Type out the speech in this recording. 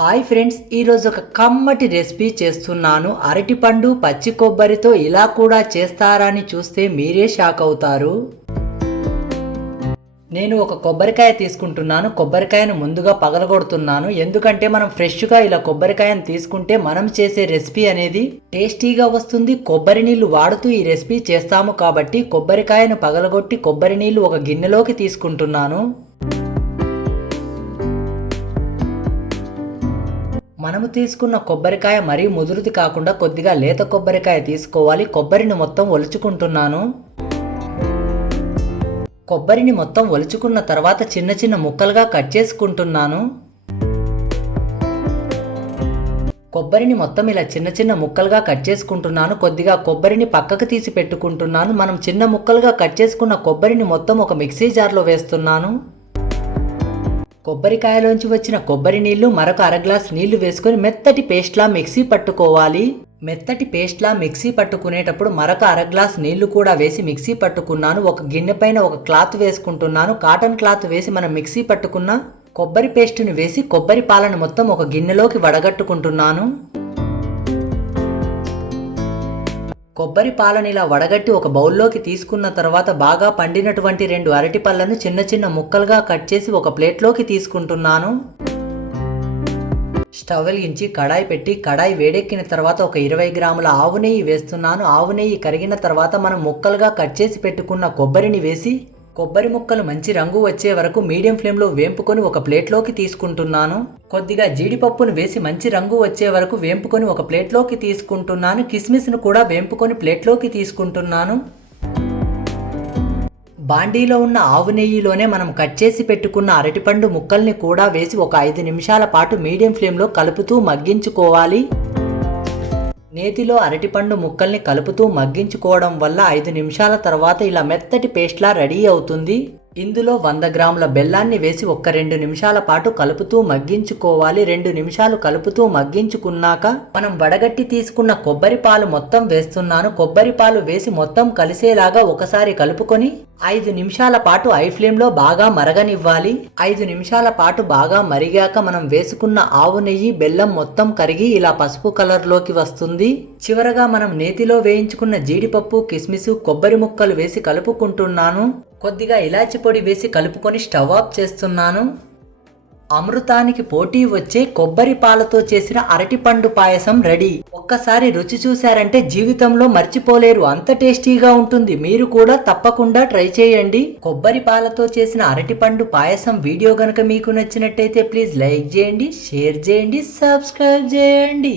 Hi friends, ఈరోజు ఒక కమ్మటి రెసిపీ చేస్తున్నాను. అరటిపండు పచ్చి కొబ్బరితో ఇలా కూడా చేస్తారని చూస్తే మీరే షాక్ అవుతారు. నేను ఒక కొబ్బరికాయ తీసుకుంటున్నాను. కొబ్బరికాయను ముందుగా పగలగొడుతున్నాను. ఎందుకంటే మనం ఫ్రెష్గా ఇలా కొబ్బరికాయను తీసుకుంటే మనం చేసే రెసిపీ అనేది టేస్టీగా వస్తుంది. కొబ్బరి నీళ్లు వాడుతూ ఈ రెసిపీ చేస్తాము కాబట్టి కొబ్బరికాయను పగలగొట్టి కొబ్బరి నీళ్లు ఒక గిన్నెలోకి తీసుకుంటున్నాను. మనము తీసుకున్న కొబ్బరికాయ మరీ ముదురుది కాకుండా కొద్దిగా లేత కొబ్బరికాయ తీసుకోవాలి. కొబ్బరిని మొత్తం ఒలుచుకుంటున్నాను. కొబ్బరిని మొత్తం ఒలుచుకున్న తర్వాత చిన్న చిన్న ముక్కలుగా కట్ చేసుకుంటున్నాను. కొబ్బరిని మొత్తం ఇలా చిన్న చిన్న ముక్కలుగా కట్ చేసుకుంటున్నాను. కొద్దిగా కొబ్బరిని పక్కకు తీసి పెట్టుకుంటున్నాను. మనం చిన్న ముక్కలుగా కట్ చేసుకున్న కొబ్బరిని మొత్తం ఒక మిక్సీ జార్లో వేస్తున్నాను. కొబ్బరికాయలోంచి వచ్చిన కొబ్బరి నీళ్లు మరొక అర గ్లాస్ నీళ్లు వేసుకొని మెత్తటి పేస్ట్లా మిక్సీ పట్టుకోవాలి. మెత్తటి పేస్ట్లా మిక్సీ పట్టుకునేటప్పుడు మరొక అర గ్లాస్ నీళ్లు కూడా వేసి మిక్సీ పట్టుకున్నాను. ఒక గిన్నె పైన ఒక క్లాత్ వేసుకుంటున్నాను. కాటన్ క్లాత్ వేసి మనం మిక్సీ పట్టుకున్న కొబ్బరి పేస్ట్ని వేసి కొబ్బరి పాలను మొత్తం ఒక గిన్నెలోకి వడగట్టుకుంటున్నాను. కొబ్బరి పాలను ఇలా వడగట్టి ఒక బౌల్లోకి తీసుకున్న తర్వాత బాగా పండినటువంటి 2 అరటి పళ్ళను చిన్న చిన్న ముక్కలుగా కట్ చేసి ఒక ప్లేట్లోకి తీసుకుంటున్నాను. స్టవ్ వెలిగించి కడాయి పెట్టి కడాయి వేడెక్కిన తర్వాత ఒక 20 గ్రాముల ఆవు నెయ్యి వేస్తున్నాను. ఆవు నెయ్యి కరిగిన తర్వాత మనం ముక్కలుగా కట్ చేసి పెట్టుకున్న కొబ్బరిని వేసి కొబ్బరి ముక్కలు మంచి రంగు వచ్చే వరకు మీడియం ఫ్లేమ్లో వేంపుకొని ఒక ప్లేట్లోకి తీసుకుంటున్నాను. కొద్దిగా జీడిపప్పును వేసి మంచి రంగు వచ్చే వరకు వేంపుకొని ఒక ప్లేట్లోకి తీసుకుంటున్నాను. కిస్మిస్ను కూడా వేంపుకొని ప్లేట్లోకి తీసుకుంటున్నాను. బాండీలో ఉన్న ఆవు నెయ్యిలోనే మనం కట్ చేసి పెట్టుకున్న అరటిపండు ముక్కల్ని కూడా వేసి ఒక 5 నిమిషాల పాటు మీడియం ఫ్లేమ్లో కలుపుతూ మగ్గించుకోవాలి. నేతిలో అరటిపండు ముక్కల్ని కలుపుతూ మగ్గించుకోవడం వల్ల 5 నిమిషాల తర్వాత ఇలా మెత్తటి పేస్ట్లా రెడీ అవుతుంది. ఇందులో 100 గ్రాముల బెల్లాన్ని వేసి ఒక 2 నిమిషాల పాటు కలుపుతూ మగ్గించుకోవాలి. 2 నిమిషాలు కలుపుతూ మగ్గించుకున్నాక మనం వడగట్టి తీసుకున్న కొబ్బరి పాలు మొత్తం వేస్తున్నాను. కొబ్బరి పాలు వేసి మొత్తం కలిసేలాగా ఒకసారి కలుపుకొని 5 నిమిషాల పాటు ఐ ఫ్లేమ్లో బాగా మరగనివ్వాలి. 5 నిమిషాల పాటు బాగా మరిగాక మనం వేసుకున్న ఆవు నెయ్యి బెల్లం మొత్తం కరిగి ఇలా పసుపు కలర్లోకి వస్తుంది. చివరగా మనం నేతిలో వేయించుకున్న జీడిపప్పు కిస్మిస్ కొబ్బరి ముక్కలు వేసి కలుపుకుంటున్నాను. కొద్దిగా ఇలాచి పొడి వేసి కలుపుకొని స్టవ్ ఆఫ్ చేస్తున్నాను. అమృతానికి పోటీ వచ్చే కొబ్బరి పాలతో చేసిన అరటిపండు పాయసం రెడీ. ఒక్కసారి రుచి చూశారంటే జీవితంలో మర్చిపోలేరు, అంత టేస్టీగా ఉంటుంది. మీరు కూడా తప్పకుండా ట్రై చేయండి. కొబ్బరి పాలతో చేసిన అరటిపండు పాయసం వీడియో గనుక మీకు నచ్చినట్టయితే ప్లీజ్ లైక్ చేయండి, షేర్ చేయండి, సబ్స్క్రైబ్ చేయండి.